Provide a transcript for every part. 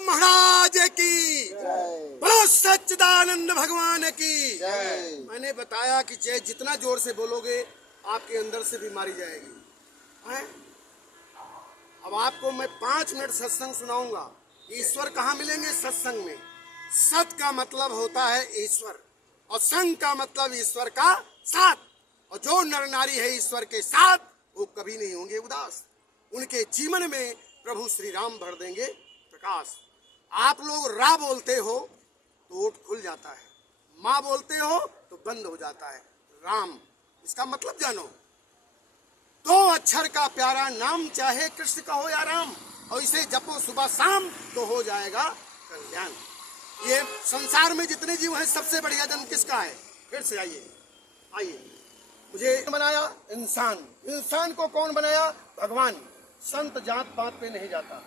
महाराज की, बोलो सच्चिदानंद भगवान की। मैंने बताया कि जय जितना जोर से बोलोगे आपके अंदर से बीमारी जाएगी। हैं? अब आपको मैं 5 मिनट सत्संग सुनाऊंगा। ईश्वर कहाँ मिलेंगे? सत्संग में। सत का मतलब होता है ईश्वर और संग का मतलब ईश्वर का साथ। और जो नर नारी है ईश्वर के साथ वो कभी नहीं होंगे उदास। उनके जीवन में प्रभु श्री राम भर देंगे प्रकाश। आप लोग रा बोलते हो तो ओठ खुल जाता है, माँ बोलते हो तो बंद हो जाता है। राम, इसका मतलब जानो। 2 अक्षर का प्यारा नाम, चाहे कृष्ण का हो या राम, और इसे जपो सुबह शाम तो हो जाएगा कल्याण। ये संसार में जितने जीव हैं सबसे बढ़िया जन्म किसका है? फिर से आइए। मुझे बनाया इंसान। इंसान को कौन बनाया? भगवान। संत जात पात पे नहीं जाता,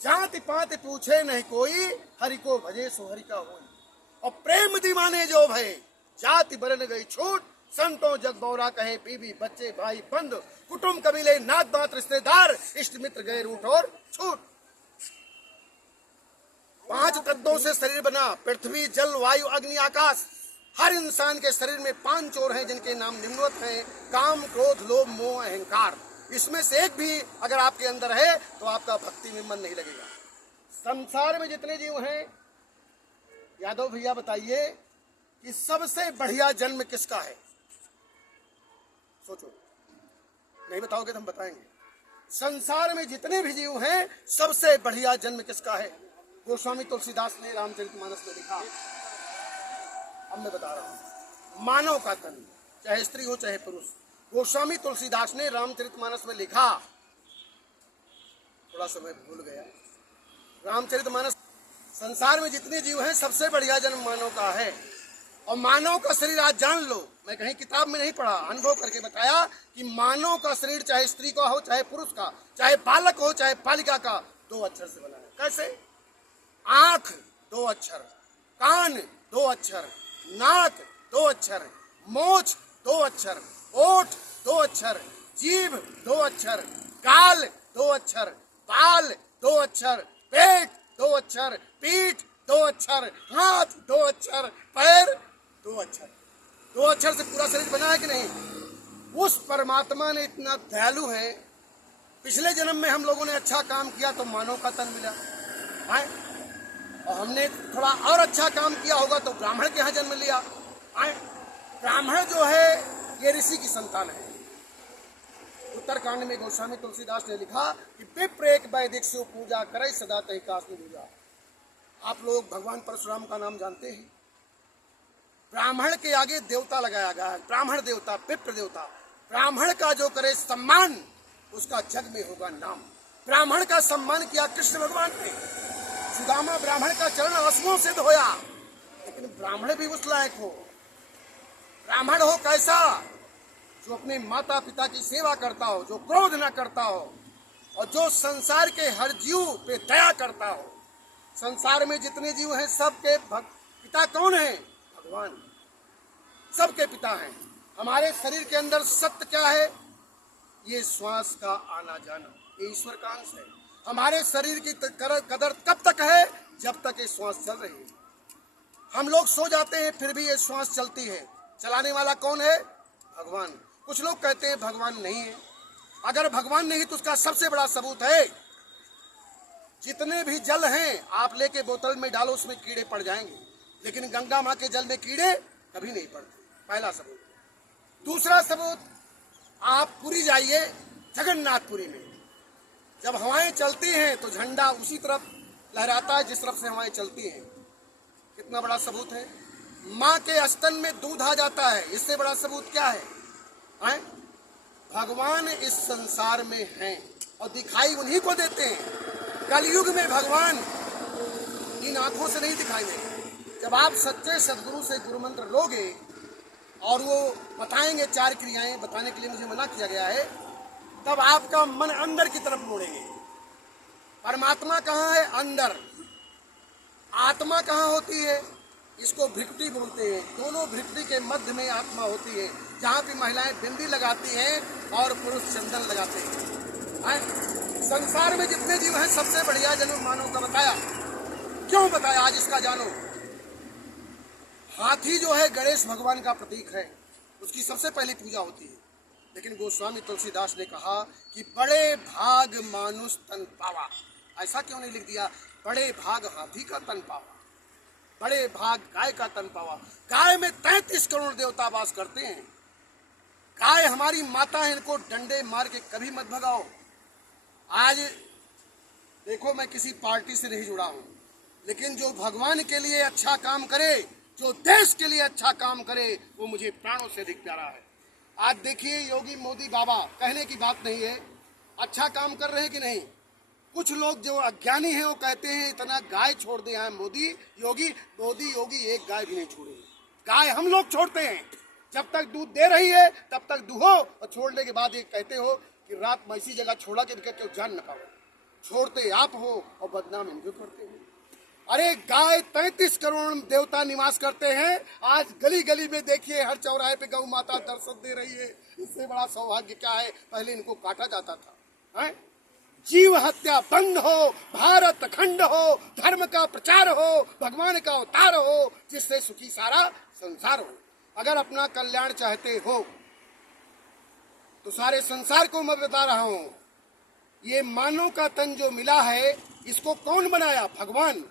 जाति पात पूछे नहीं कोई, हरि को भजे सो हरि का होई। और प्रेम दीवाने जो भय, जाति बरन गई छूट, संतों जग बौरा कहे, बीबी बच्चे भाई बंद, कुटुंब कबीले नात बात रिश्तेदार, इष्ट मित्र गए रूठ और छूट। 5 तत्वों से शरीर बना, पृथ्वी जल वायु अग्नि आकाश। हर इंसान के शरीर में 5 चोर हैं जिनके नाम निम्नवत हैं: काम, क्रोध, लोभ, मोह, अहंकार। इसमें से एक भी अगर आपके अंदर है तो आपका भक्ति में मन नहीं लगेगा। संसार में जितने जीव हैं, यादव भैया बताइए कि सबसे बढ़िया जन्म किसका है? सोचो, नहीं बताओगे तो हम बताएंगे। संसार में जितने भी जीव हैं सबसे बढ़िया जन्म किसका है? गोस्वामी तुलसीदास ने रामचरितमानस में लिखा। अब मैं बता रहा हूं, मानव का तन, चाहे स्त्री हो चाहे पुरुष। गोस्वामी तुलसीदास ने रामचरितमानस में लिखा, थोड़ा सा मैं भूल गया। रामचरितमानस, संसार में जितने जीव हैं सबसे बढ़िया जन्म मानव का है। और मानव का शरीर आज जान लो, मैं कहीं किताब में नहीं पढ़ा, अनुभव करके बताया कि मानव का शरीर चाहे स्त्री का हो चाहे पुरुष का, चाहे बालक हो चाहे बालिका का, 2 अक्षर से बना है। कैसे? आंख 2 अक्षर, कान 2 अक्षर, नाक 2 अक्षर, मोछ 2 अक्षर, ओठ 2 अक्षर, जीभ 2 अक्षर, गाल 2 अक्षर, बाल 2 अक्षर, पेट 2 अक्षर, पीठ 2 अक्षर, हाथ 2 अक्षर, पैर 2 अक्षर। 2 अक्षर से पूरा शरीर बना है कि नहीं? उस परमात्मा ने इतना दयालु है। पिछले जन्म में हम लोगों ने अच्छा काम किया तो मानव का तन मिला है, और हमने थोड़ा और अच्छा काम किया होगा तो ब्राह्मण के यहाँ जन्म लिया है। ब्राह्मण जो है ये ऋषि की संतान है। उत्तरकांड में गोस्वामी तुलसीदास ने लिखा कि विप्र एक वैदिक शिव पूजा करे सदा तहि कास्मी पूजा। आप लोग भगवान परशुराम का नाम जानते हैं। ब्राह्मण के आगे देवता लगाया गया है, ब्राह्मण देवता, विप्र देवता। ब्राह्मण का जो करे सम्मान उसका जग में होगा नाम। ब्राह्मण का सम्मान किया कृष्ण भगवान ने। सुदामा ब्राह्मण का चरण आंसुओं से धोया, लेकिन ब्राह्मण भी उस लायक हो। ब्राह्मण हो कैसा? जो अपने माता पिता की सेवा करता हो, जो क्रोध न करता हो, और जो संसार के हर जीव पे दया करता हो। संसार में जितने जीव हैं सबके पिता कौन है? भगवान। सबके पिता हैं। हमारे शरीर के अंदर सत्य क्या है? ये श्वास का आना जाना, ये ईश्वर का अंश है। हमारे शरीर की कदर कब तक है? जब तक ये श्वास चल रही है। हम लोग सो जाते हैं फिर भी ये श्वास चलती है। चलाने वाला कौन है? भगवान। कुछ लोग कहते हैं भगवान नहीं है। अगर भगवान नहीं तो उसका सबसे बड़ा सबूत है, जितने भी जल हैं आप लेके बोतल में डालो, उसमें कीड़े पड़ जाएंगे, लेकिन गंगा माँ के जल में कीड़े कभी नहीं पड़ते। पहला सबूत। दूसरा सबूत, आप पुरी जाइए, जगन्नाथपुरी में जब हवाएं चलती हैं तो झंडा उसी तरफ लहराता है जिस तरफ से हवाएं चलती हैं। कितना बड़ा सबूत है। माँ के स्तन में दूध आ जाता है, इससे बड़ा सबूत क्या है? भगवान इस संसार में हैं और दिखाई उन्हीं को देते हैं। कलयुग में भगवान इन आंखों से नहीं दिखाई देंगे। जब आप सच्चे सदगुरु से गुरु मंत्र लोगे और वो बताएंगे 4 क्रियाएं, बताने के लिए मुझे मना किया गया है, तब आपका मन अंदर की तरफ मुड़ेंगे। परमात्मा कहाँ है? अंदर। आत्मा कहाँ होती है? इसको भ्रिकुटी बोलते हैं। दोनों भ्रिकुटी के मध्य में आत्मा होती है, जहाँ पे महिलाएं बिंदी लगाती हैं और पुरुष चंदन लगाते हैं। संसार में जितने जीव हैं सबसे बढ़िया जन्म मानव का बताया। क्यों बताया, आज इसका जानो। हाथी जो है गणेश भगवान का प्रतीक है, उसकी सबसे पहली पूजा होती है। लेकिन गोस्वामी तुलसीदास ने कहा कि बड़े भाग मानुष तन पावा। ऐसा क्यों नहीं लिख दिया बड़े भाग हाथी का तन पावा, बड़े भाग गाय का तन पावा। गाय में 33 करोड़ देवता वास करते हैं। गाय हमारी माता है, इनको डंडे मार के कभी मत भगाओ। आज देखो, मैं किसी पार्टी से नहीं जुड़ा हूं, लेकिन जो भगवान के लिए अच्छा काम करे, जो देश के लिए अच्छा काम करे, वो मुझे प्राणों से अधिक प्यारा है। आज देखिए योगी मोदी बाबा, कहने की बात नहीं है, अच्छा काम कर रहे हैं कि नहीं। कुछ लोग जो अज्ञानी हैं वो कहते हैं इतना गाय छोड़ दे हैं मोदी योगी एक गाय भी नहीं छोड़े। गाय हम लोग छोड़ते हैं, जब तक दूध दे रही है तब तक दूहो, और छोड़ने के बाद ये कहते हो कि रात में ऐसी जगह छोड़ा कि क्यों जान न पाओ। छोड़ते आप हो और बदनाम इनको करते हो। अरे गाय 33 करोड़ देवता निवास करते हैं। आज गली गली में देखिए, हर चौराहे पे गौ माता दर्शन दे रही है। इससे बड़ा सौभाग्य क्या है, पहले इनको काटा जाता था। है? जीव हत्या बंद हो, भारत खंड हो, धर्म का प्रचार हो, भगवान का अवतार हो, जिससे सुखी सारा संसार हो। अगर अपना कल्याण चाहते हो तो सारे संसार को मैं बता रहा हूं, ये मानव का तन जो मिला है, इसको कौन बनाया? भगवान।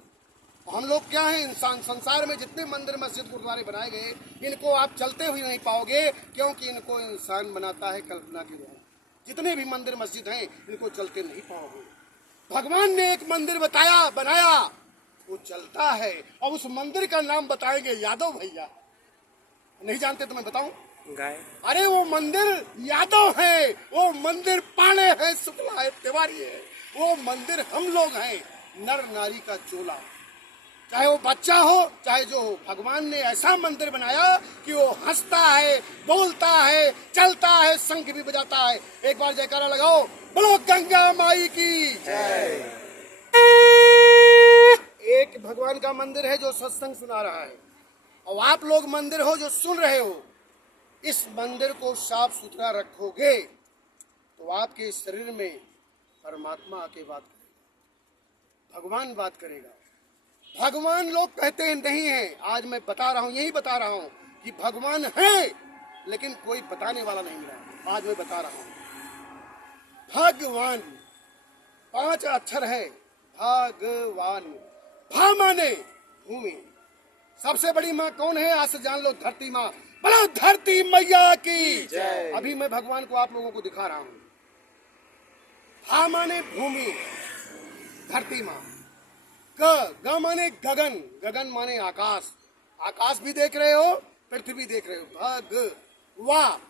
हम लोग क्या हैं? इंसान। संसार में जितने मंदिर मस्जिद गुरुद्वारे बनाए गए, इनको आप चलते हुए नहीं पाओगे, क्योंकि इनको इंसान बनाता है कल्पना के द्वारा। जितने भी मंदिर मस्जिद हैं, इनको चलते नहीं पाओगे। भगवान ने एक मंदिर बनाया, वो चलता है। और उस मंदिर का नाम बताएंगे यादव भैया। नहीं जानते तो मैं बताऊं? गाय। अरे वो मंदिर यादव है, वो मंदिर पाणे है, शुक्ला है, तिवारी है। वो मंदिर हम लोग हैं, नर नारी का चोला। चाहे वो बच्चा हो चाहे जो हो, भगवान ने ऐसा मंदिर बनाया कि वो हंसता है, बोलता है, चलता है, शंख भी बजाता है। एक बार जयकारा लगाओ, बोलो गंगा माई की जय। एक भगवान का मंदिर है जो सत्संग सुना रहा है, और आप लोग मंदिर हो जो सुन रहे हो। इस मंदिर को साफ सुथरा रखोगे तो आपके शरीर में परमात्मा आके बात करेगा, भगवान बात करेगा। भगवान लोग कहते हैं नहीं है, आज मैं बता रहा हूं, यही बता रहा हूं कि भगवान है, लेकिन कोई बताने वाला नहीं मिला। आज मैं बता रहा हूं, भगवान 5 अक्षर है। भगवान, भा माने भूमि। सबसे बड़ी माँ कौन है? आज से जान लो, धरती माँ। बोलो धरती मैया की जय। अभी मैं भगवान को आप लोगों को दिखा रहा हूं। भा माने भूमि, धरती माँ। ग माने गगन, गगन माने आकाश, आकाश भी देख रहे हो, पृथ्वी देख रहे हो। भग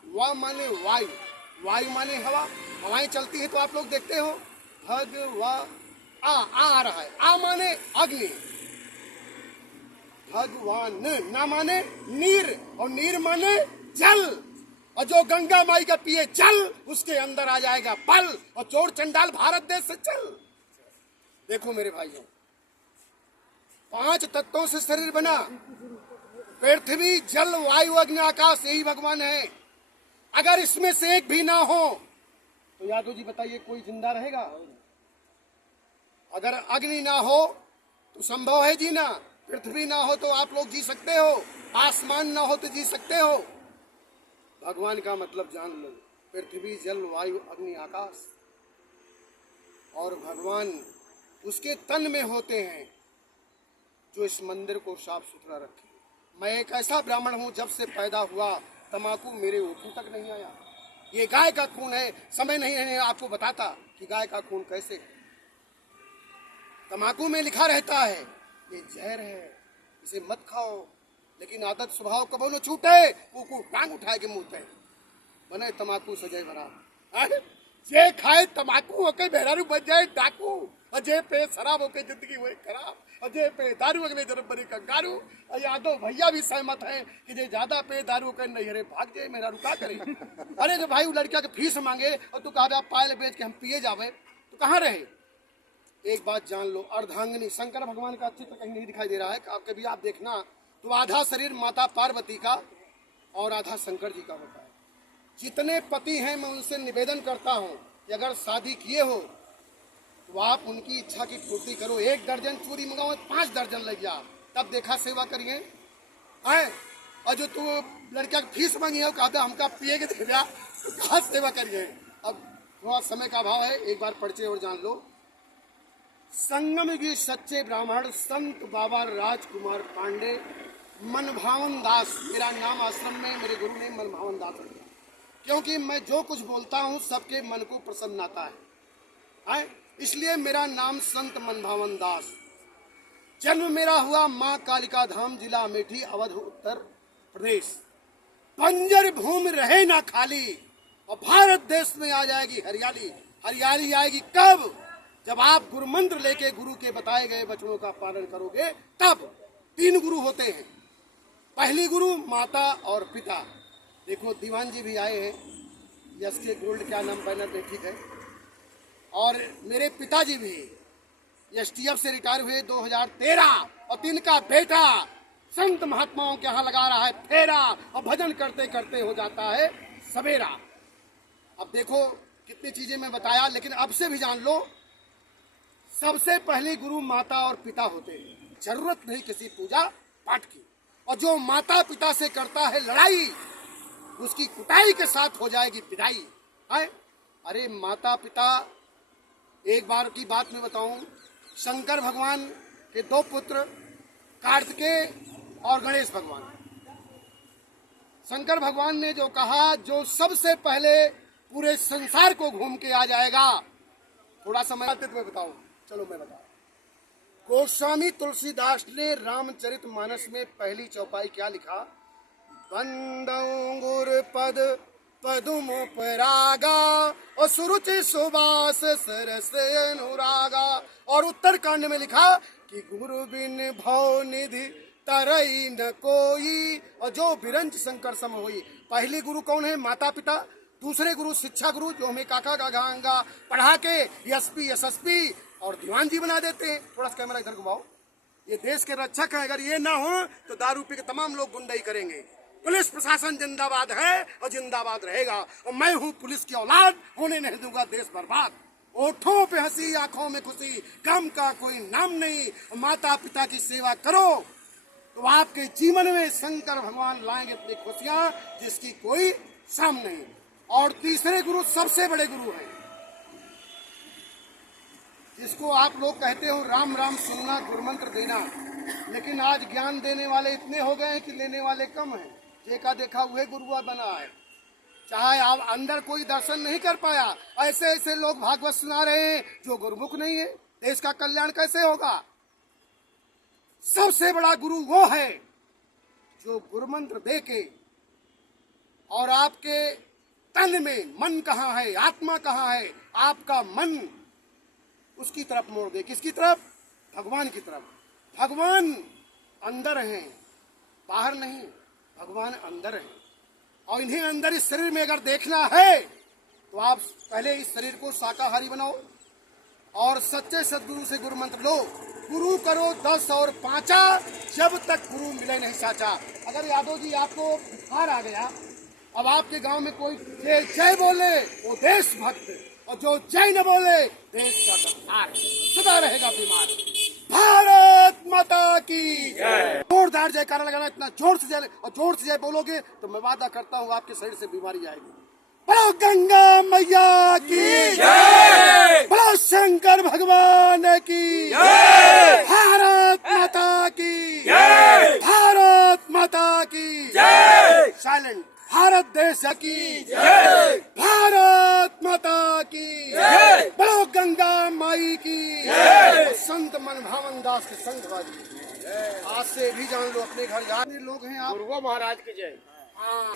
वा माने वायु, वायु माने हवा, हवाएं चलती है तो आप लोग देखते हो। भग वा आ रहा है। आ माने अग्नि। भगवान ना माने नीर, और नीर माने जल। और जो गंगा माई का पिए जल, उसके अंदर आ जाएगा बल, और चोर चंडाल भारत देश से चल। देखो मेरे भाइयों, 5 तत्वों से शरीर बना, पृथ्वी जल वायु अग्नि आकाश, यही भगवान है। अगर इसमें से एक भी ना हो तो यादव जी बताइए कोई जिंदा रहेगा? अगर अग्नि ना हो तो संभव है जीना, पृथ्वी ना हो तो आप लोग जी सकते हो, आसमान ना हो तो जी सकते हो। भगवान का मतलब जान लो, पृथ्वी जल वायु अग्नि आकाश। और भगवान उसके तन में होते हैं जो इस मंदिर को साफ सुथरा रखे। मैं एक ऐसा ब्राह्मण हूं, जब से पैदा हुआ तंबाकू मेरे ओठों तक नहीं आया। ये गाय का खून है, समय नहीं है आपको बताता कि गाय का खून कैसे। तंबाकू में लिखा रहता है ये जहर है, इसे मत खाओ, लेकिन आदत स्वभाव कबो न छूटे, कुकू टांग उठाए के मुंह पे बने तंबाकू सजय भरा। जे खाए तंबाकू होके बेरारू बन जाए डाकू, और जे पे शराब होके जिंदगी हुए खराब, और जे पे दारू अगले जन्म बने कंगारू। और यादव भैया भी सहमत हैं कि जे ज्यादा पे दारू के नहीं हरे भाग जाए, मेरा रुका करे। अरे जो भाई लड़किया के फीस मांगे और तू कहा पायल बेच के हम पिए जावे, तो कहाँ रहे? एक बात जान लो, अर्धांगिनी शंकर भगवान का चित्र कहीं नहीं दिखाई दे रहा है, कभी आप देखना तो आधा शरीर माता पार्वती का और आधा शंकर जी का होता है। जितने पति हैं मैं उनसे निवेदन करता हूं कि अगर शादी किए हो तो आप उनकी इच्छा की पूर्ति करो। 1 दर्जन चूड़ी मंगाओ, 5 दर्जन लग जा, तब देखा सेवा करिए। हैं और जो तू लड़का की फीस मांगी है, कहा हमका पिए के दे दिया, तो कहाँ सेवा करिए। अब थोड़ा समय का अभाव है, एक बार परिचय और जान लो। संगम की सच्चे ब्राह्मण संत बाबा राजकुमार पांडे, मनभावन दास मेरा नाम। आश्रम में मेरे गुरु ने मनभावन दास रखा, क्योंकि मैं जो कुछ बोलता हूँ सबके मन को प्रसन्न आता है, इसलिए मेरा नाम संत मनभावन दास। जन्म मेरा हुआ माँ कालिका धाम, जिला अमेठी, अवध, उत्तर प्रदेश। बंजर भूमि रहे ना खाली, और भारत देश में आ जाएगी हरियाली। हरियाली आएगी कब? जब आप गुरु मंत्र लेके गुरु के बताए गए वचनों का पालन करोगे, तब। 3 गुरु होते हैं। पहली गुरु माता और पिता। देखो दीवान जी भी आए हैं, यस के गोल्ड क्या नाम बैनर में, ठीक है। और मेरे पिताजी भी एसटीएफ से रिटायर हुए 2013, और 3 का बेटा संत महात्माओं के यहाँ लगा रहा है फेरा, और भजन करते करते हो जाता है सवेरा। अब देखो कितनी चीजें मैं बताया, लेकिन अब से भी जान लो, सबसे पहले गुरु माता और पिता होते हैं। जरूरत नहीं किसी पूजा पाठ की। और जो माता पिता से करता है लड़ाई, उसकी कुटाई के साथ हो जाएगी विदाई। है अरे माता पिता, एक बार की बात मैं बताऊं, शंकर भगवान के 2 पुत्र, कार्तिकेय और गणेश भगवान। शंकर भगवान ने जो कहा, जो सबसे पहले पूरे संसार को घूम के आ जाएगा, थोड़ा समय मैं बताऊं, चलो मैं बताऊं। गोस्वामी तुलसीदास ने रामचरितमानस में पहली चौपाई क्या लिखा? बंदंगुर पद पदुम परागा, और सुरुचि सुबास सरस अनुरागा। और उत्तरकांड में लिखा कि गुरु बिन भव निधि तरई न कोई, और जो बिरंच शंकर सम होई। पहली गुरु कौन है? माता पिता। दूसरे गुरु शिक्षा गुरु, जो हमें काका गांगा पढ़ा के एसपी एसएसपी और दीवान जी बना देते हैं। थोड़ा सा कैमरा इधर घुमाओ। ये देश के रक्षक हैं, अगर ये ना हो तो दारू पी के तमाम लोग गुंडाई करेंगे। पुलिस प्रशासन जिंदाबाद है और जिंदाबाद रहेगा, और मैं हूँ पुलिस की औलाद, होने नहीं दूंगा देश बर्बाद। ओठों पे हंसी, आंखों में खुशी, गम का कोई नाम नहीं। माता पिता की सेवा करो तो आपके जीवन में शंकर भगवान लाएंगे अपनी खुशियां, जिसकी कोई शाम नहीं। और तीसरे गुरु सबसे बड़े गुरु हैं, जिसको आप लोग कहते हो राम राम सुनना, गुरुमंत्र देना। लेकिन आज ज्ञान देने वाले इतने हो गए हैं कि लेने वाले कम हैं। देखा देखा हुए गुरुआ बना है, चाहे आप अंदर कोई दर्शन नहीं कर पाया। ऐसे ऐसे लोग भागवत सुना रहे हैं जो गुरुमुख नहीं है। देश का कल्याण कैसे होगा? सबसे बड़ा गुरु वो है जो गुरुमंत्र दे के, और आपके तन में मन कहाँ है, आत्मा कहाँ है, आपका मन उसकी तरफ मोड़ दे। किसकी तरफ? भगवान की तरफ। भगवान अंदर हैं, बाहर नहीं। भगवान अंदर है, और इन्हें अंदर इस शरीर में अगर देखना है तो आप पहले इस शरीर को शाकाहारी बनाओ, और सच्चे सदगुरु से गुरु मंत्र लो। गुरु करो 10 और 5, जब तक गुरु मिले नहीं साचा। अगर यादव जी आपको बुखार आ गया, अब आपके गांव में कोई जय जय बोले वो देशभक्त, और जो जय न बोले देश का गद्दार, सदा रहेगा बीमार। भारत माता की जोरदार जयकारा लगाना, इतना जोर से जय, और जोर से जय बोलोगे तो मैं वादा करता हूँ आपके शरीर से बीमारी जाएगी। बोलो गंगा मैया की जय, बोलो शंकर भगवान की जय, भारत माता की जय, भारत माता की जय। साइलेंट। भारत देश की जय, भारत माता की जय, बोलो गंगा माई की जय, संत मनभावन दास के संगवादी। आज से भी जान लो, अपने घर जाने लोग हैं आप। गुरुआ महाराज की जय। हाँ।